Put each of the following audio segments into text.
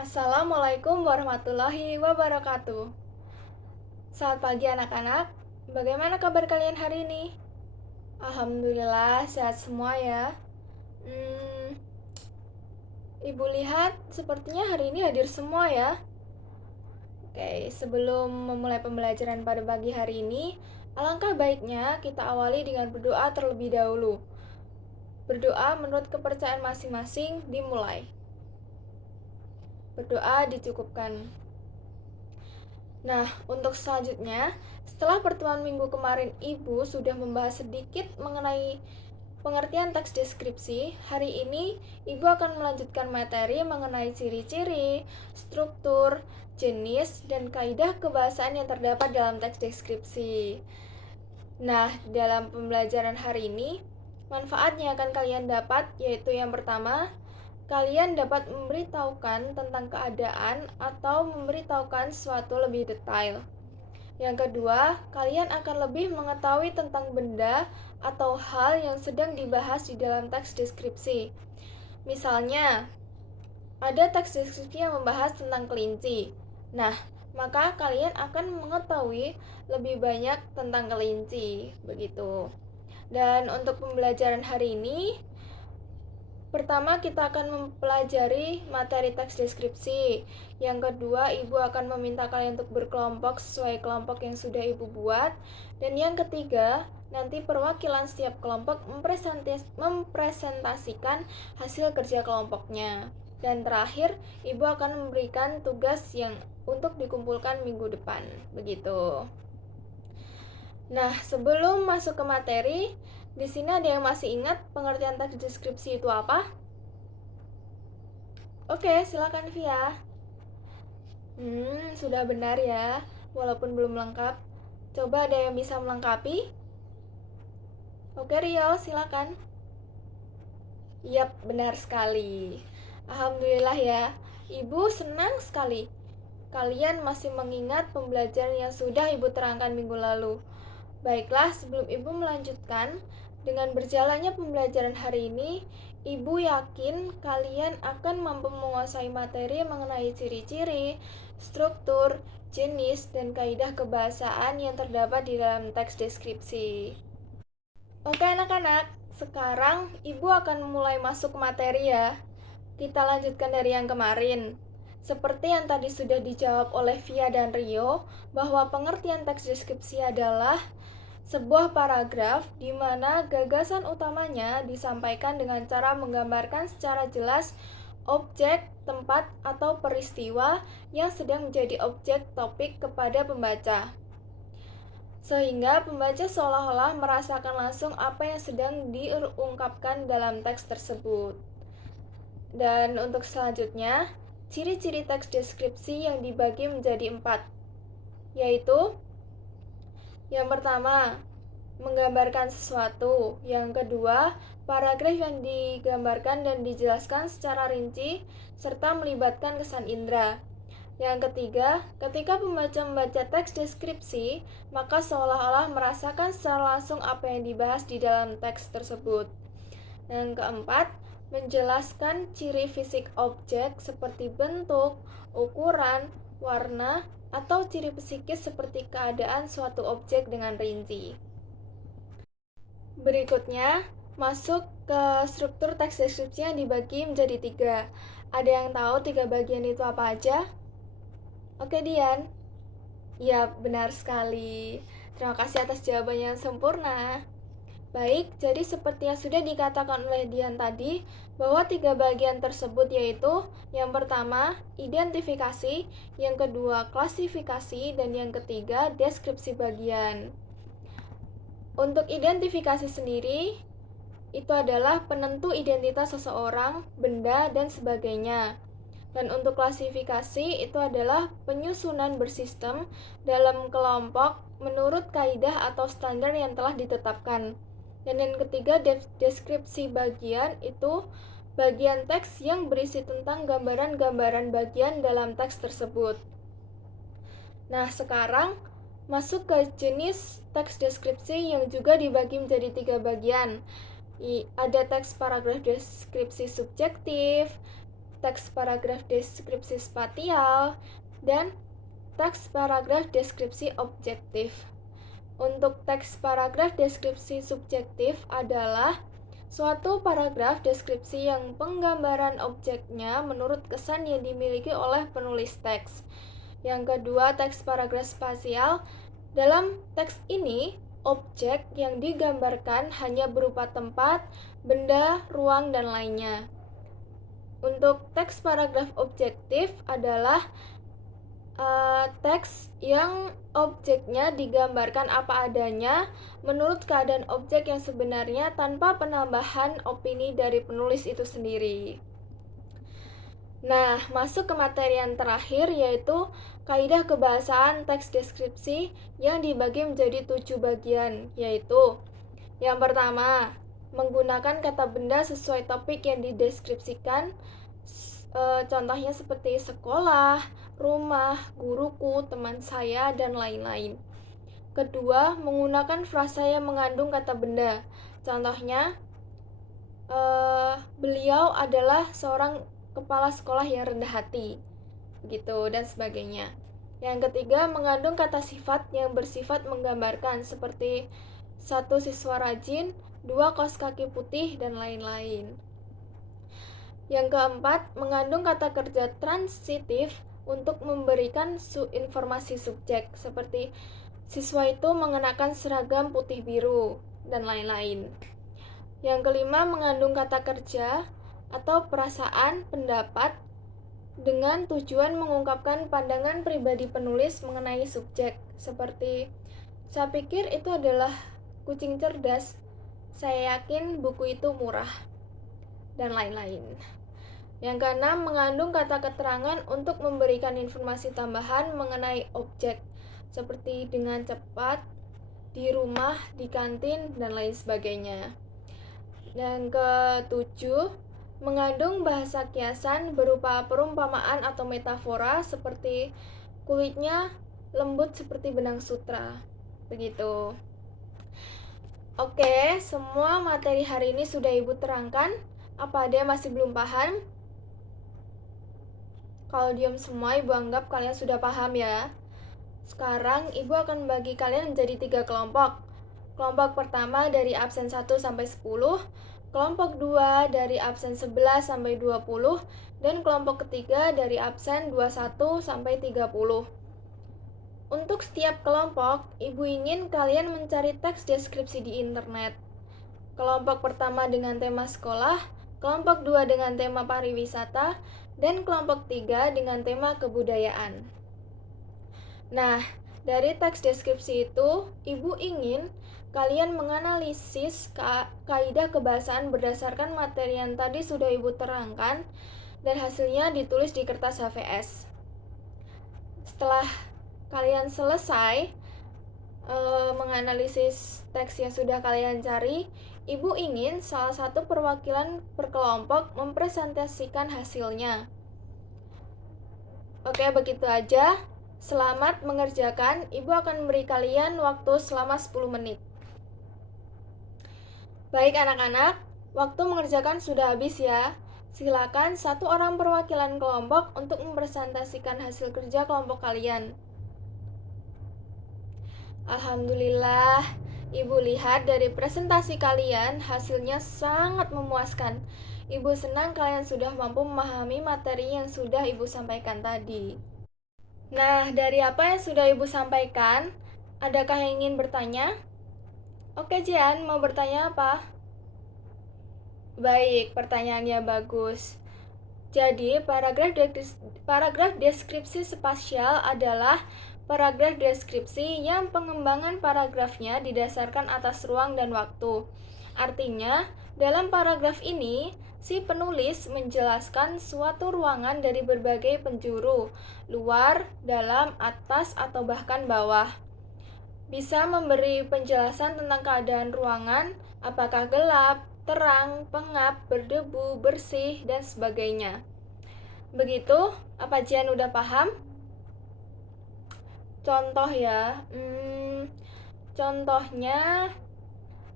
Assalamualaikum warahmatullahi wabarakatuh. Selamat pagi anak-anak. Bagaimana kabar kalian hari ini? Alhamdulillah sehat semua ya. Hmm, Ibu lihat sepertinya hari ini hadir semua ya. Oke, sebelum memulai pembelajaran pada pagi hari ini, alangkah baiknya kita awali dengan berdoa terlebih dahulu. Berdoa menurut kepercayaan masing-masing dimulai. Berdoa dicukupkan. Nah, untuk selanjutnya, setelah pertemuan minggu kemarin Ibu sudah membahas sedikit mengenai pengertian teks deskripsi, hari ini Ibu akan melanjutkan materi mengenai ciri-ciri, struktur, jenis, dan kaidah kebahasaan yang terdapat dalam teks deskripsi. Nah, dalam pembelajaran hari ini, manfaat yang akan kalian dapat yaitu yang pertama, kalian dapat memberitahukan tentang keadaan atau memberitahukan sesuatu lebih detail. Yang kedua, kalian akan lebih mengetahui tentang benda atau hal yang sedang dibahas di dalam teks deskripsi. Misalnya, ada teks deskripsi yang membahas tentang kelinci. Nah, maka kalian akan mengetahui lebih banyak tentang kelinci, begitu. Dan untuk pembelajaran hari ini, pertama, kita akan mempelajari materi teks deskripsi. Yang kedua, Ibu akan meminta kalian untuk berkelompok sesuai kelompok yang sudah Ibu buat. Dan yang ketiga, nanti perwakilan setiap kelompok mempresentasikan hasil kerja kelompoknya. Dan terakhir, Ibu akan memberikan tugas yang untuk dikumpulkan minggu depan. Begitu. Nah, sebelum masuk ke materi, di sini ada yang masih ingat pengertian teks deskripsi itu apa? Oke, silakan Via. Sudah benar ya, walaupun belum lengkap. Coba ada yang bisa melengkapi? Oke Rio, silakan. Yap, benar sekali. Alhamdulillah ya, Ibu senang sekali. Kalian masih mengingat pembelajaran yang sudah Ibu terangkan minggu lalu. Baiklah, sebelum Ibu melanjutkan, dengan berjalannya pembelajaran hari ini, Ibu yakin kalian akan mampu menguasai materi mengenai ciri-ciri, struktur, jenis, dan kaidah kebahasaan yang terdapat di dalam teks deskripsi. Oke anak-anak, sekarang Ibu akan mulai masuk ke materi ya. Kita lanjutkan dari yang kemarin. Seperti yang tadi sudah dijawab oleh Via dan Rio, bahwa pengertian teks deskripsi adalah sebuah paragraf di mana gagasan utamanya disampaikan dengan cara menggambarkan secara jelas objek, tempat, atau peristiwa yang sedang menjadi objek topik kepada pembaca. Sehingga pembaca seolah-olah merasakan langsung apa yang sedang diungkapkan dalam teks tersebut. Dan untuk selanjutnya, ciri-ciri teks deskripsi yang dibagi menjadi 4, yaitu yang pertama, menggambarkan sesuatu. Yang kedua, paragraf yang digambarkan dan dijelaskan secara rinci serta melibatkan kesan indera. Yang ketiga, ketika pembaca membaca teks deskripsi, maka seolah-olah merasakan secara langsung apa yang dibahas di dalam teks tersebut. Yang keempat, menjelaskan ciri fisik objek seperti bentuk, ukuran, warna, atau ciri psikis seperti keadaan suatu objek dengan rinci. Berikutnya, masuk ke struktur teks deskripsi yang dibagi menjadi 3. Ada yang tahu 3 bagian itu apa aja? Oke, Dian. Ya, benar sekali. Terima kasih atas jawabannya yang sempurna. Baik, jadi seperti yang sudah dikatakan oleh Dian tadi, bahwa 3 bagian tersebut yaitu yang pertama, identifikasi, yang kedua, klasifikasi, dan yang ketiga, deskripsi bagian. Untuk identifikasi sendiri, itu adalah penentu identitas seseorang, benda, dan sebagainya. Dan untuk klasifikasi, itu adalah penyusunan bersistem dalam kelompok menurut kaidah atau standar yang telah ditetapkan. Dan yang ketiga, deskripsi bagian itu bagian teks yang berisi tentang gambaran-gambaran bagian dalam teks tersebut. Nah, sekarang masuk ke jenis teks deskripsi yang juga dibagi menjadi 3 bagian. Ada teks paragraf deskripsi subjektif, teks paragraf deskripsi spasial, dan teks paragraf deskripsi objektif. Untuk teks paragraf deskripsi subjektif adalah suatu paragraf deskripsi yang penggambaran objeknya menurut kesan yang dimiliki oleh penulis teks. Yang kedua, teks paragraf spasial. Dalam teks ini, objek yang digambarkan hanya berupa tempat, benda, ruang, dan lainnya. Untuk teks paragraf objektif adalah teks yang objeknya digambarkan apa adanya menurut keadaan objek yang sebenarnya tanpa penambahan opini dari penulis itu sendiri. Nah, masuk ke materi yang terakhir, yaitu kaidah kebahasaan teks deskripsi yang dibagi menjadi 7 bagian, yaitu yang pertama, menggunakan kata benda sesuai topik yang dideskripsikan. Contohnya seperti sekolah, rumah, guruku, teman saya, dan lain-lain. Kedua, menggunakan frasa yang mengandung kata benda. Contohnya, beliau adalah seorang kepala sekolah yang rendah hati, gitu, dan sebagainya. Yang ketiga, mengandung kata sifat yang bersifat menggambarkan, seperti 1 siswa rajin, 2 kaos kaki putih, dan lain-lain. Yang keempat, mengandung kata kerja transitif untuk memberikan informasi subjek, seperti siswa itu mengenakan seragam putih biru, dan lain-lain. Yang kelima, mengandung kata kerja atau perasaan, pendapat, dengan tujuan mengungkapkan pandangan pribadi penulis mengenai subjek, seperti saya pikir itu adalah kucing cerdas, saya yakin buku itu murah, dan lain-lain. Yang keenam, mengandung kata keterangan untuk memberikan informasi tambahan mengenai objek, seperti dengan cepat, di rumah, di kantin, dan lain sebagainya. Yang ketujuh, mengandung bahasa kiasan berupa perumpamaan atau metafora, seperti kulitnya lembut seperti benang sutra. Begitu. Oke, semua materi hari ini sudah Ibu terangkan. Apa ada yang masih belum paham? Kalau diam semua, Ibu anggap kalian sudah paham ya. Sekarang Ibu akan membagi kalian menjadi 3 kelompok. Kelompok pertama dari absen 1 sampai 10, kelompok 2 dari absen 11 sampai 20, dan kelompok ketiga dari absen 21 sampai 30. Untuk setiap kelompok, Ibu ingin kalian mencari teks deskripsi di internet. Kelompok pertama dengan tema sekolah, kelompok 2 dengan tema pariwisata, dan kelompok 3 dengan tema kebudayaan. Nah, dari teks deskripsi itu, Ibu ingin kalian menganalisis kaidah kebahasaan berdasarkan materi yang tadi sudah Ibu terangkan, dan hasilnya ditulis di kertas HVS. Setelah kalian selesai menganalisis teks yang sudah kalian cari, Ibu ingin salah satu perwakilan per kelompok mempresentasikan hasilnya. Oke, begitu aja. Selamat mengerjakan. Ibu akan memberi kalian waktu selama 10 menit. Baik anak-anak, waktu mengerjakan sudah habis ya. Silakan satu orang perwakilan kelompok untuk mempresentasikan hasil kerja kelompok kalian. Alhamdulillah, Ibu lihat dari presentasi kalian hasilnya sangat memuaskan. Ibu senang kalian sudah mampu memahami materi yang sudah Ibu sampaikan tadi. Nah, dari apa yang sudah Ibu sampaikan, adakah yang ingin bertanya? Oke, Jian, mau bertanya apa? Baik, pertanyaannya bagus. Jadi, paragraf deskripsi spasial adalah paragraf deskripsi yang pengembangan paragrafnya didasarkan atas ruang dan waktu. Artinya, dalam paragraf ini, si penulis menjelaskan suatu ruangan dari berbagai penjuru, luar, dalam, atas, atau bahkan bawah. Bisa memberi penjelasan tentang keadaan ruangan, apakah gelap, terang, pengap, berdebu, bersih, dan sebagainya. Begitu, apa Jian udah paham? Contoh ya, contohnya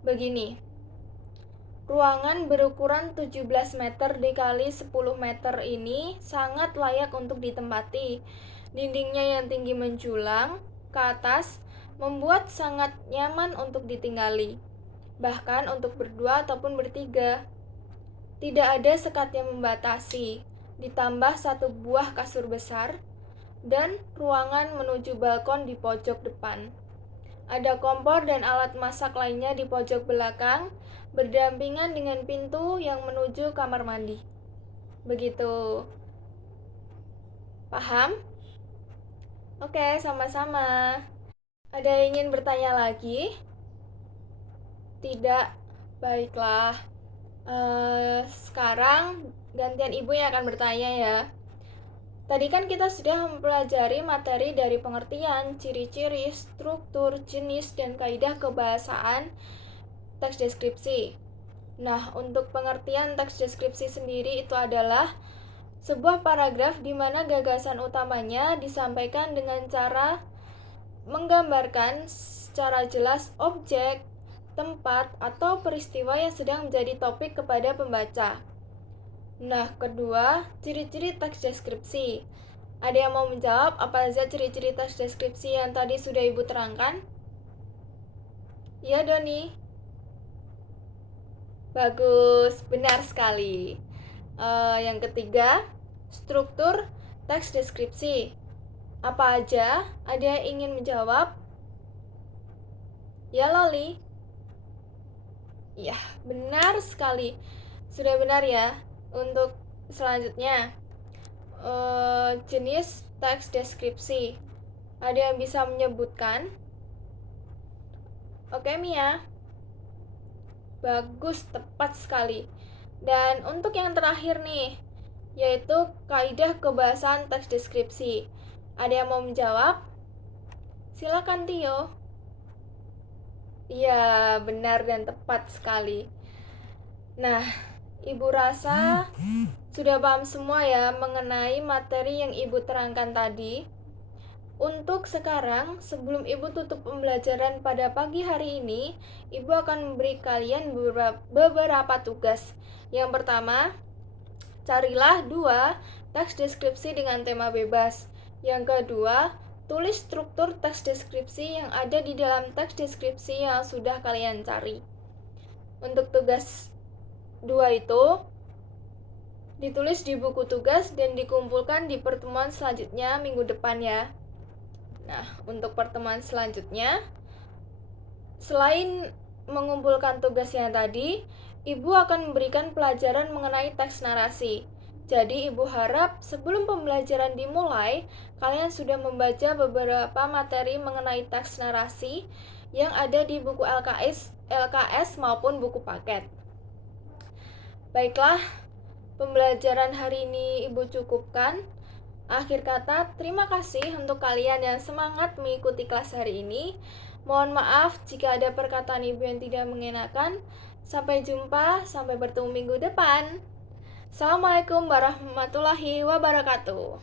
begini. Ruangan berukuran 17 meter dikali 10 meter ini sangat layak untuk ditempati. Dindingnya yang tinggi menjulang ke atas membuat sangat nyaman untuk ditinggali, bahkan untuk berdua ataupun bertiga. Tidak ada sekat yang membatasi, ditambah satu buah kasur besar, dan ruangan menuju balkon di pojok depan. Ada kompor dan alat masak lainnya di pojok belakang, berdampingan dengan pintu yang menuju kamar mandi. Begitu. Paham? Oke, sama-sama. Ada yang ingin bertanya lagi? Tidak. Baiklah. Sekarang gantian ibu yang akan bertanya ya. Tadi kan kita sudah mempelajari materi dari pengertian, ciri-ciri, struktur, jenis, dan kaidah kebahasaan teks deskripsi. Nah, untuk pengertian teks deskripsi sendiri itu adalah sebuah paragraf di mana gagasan utamanya disampaikan dengan cara menggambarkan secara jelas objek, tempat, atau peristiwa yang sedang menjadi topik kepada pembaca. Nah, kedua, ciri-ciri teks deskripsi. Ada yang mau menjawab apa saja ciri-ciri teks deskripsi yang tadi sudah Ibu terangkan? Ya, Doni. Bagus, benar sekali. Yang ketiga, struktur teks deskripsi. Apa aja? Ada yang ingin menjawab? Ya, Loli. Ya, benar sekali. Sudah benar ya. Untuk selanjutnya, jenis teks deskripsi. Ada yang bisa menyebutkan? Oke, Mia. Bagus, tepat sekali. Dan untuk yang terakhir nih, yaitu kaidah kebahasaan teks deskripsi. Ada yang mau menjawab? Silakan, Tio. Iya, benar dan tepat sekali. Nah, Ibu rasa sudah paham semua ya mengenai materi yang Ibu terangkan tadi. Untuk sekarang, sebelum Ibu tutup pembelajaran pada pagi hari ini, Ibu akan memberi kalian beberapa tugas. Yang pertama, carilah 2 teks deskripsi dengan tema bebas. Yang kedua, tulis struktur teks deskripsi yang ada di dalam teks deskripsi yang sudah kalian cari. Untuk tugas 2 itu ditulis di buku tugas dan dikumpulkan di pertemuan selanjutnya minggu depan ya. Nah, untuk pertemuan selanjutnya, selain mengumpulkan tugas yang tadi, Ibu akan memberikan pelajaran mengenai teks narasi. Jadi, Ibu harap sebelum pembelajaran dimulai, kalian sudah membaca beberapa materi mengenai teks narasi yang ada di buku LKS maupun buku paket. Baiklah, pembelajaran hari ini Ibu cukupkan. Akhir kata, terima kasih untuk kalian yang semangat mengikuti kelas hari ini. Mohon maaf jika ada perkataan Ibu yang tidak mengenakan. Sampai jumpa, sampai bertemu minggu depan. Assalamualaikum warahmatullahi wabarakatuh.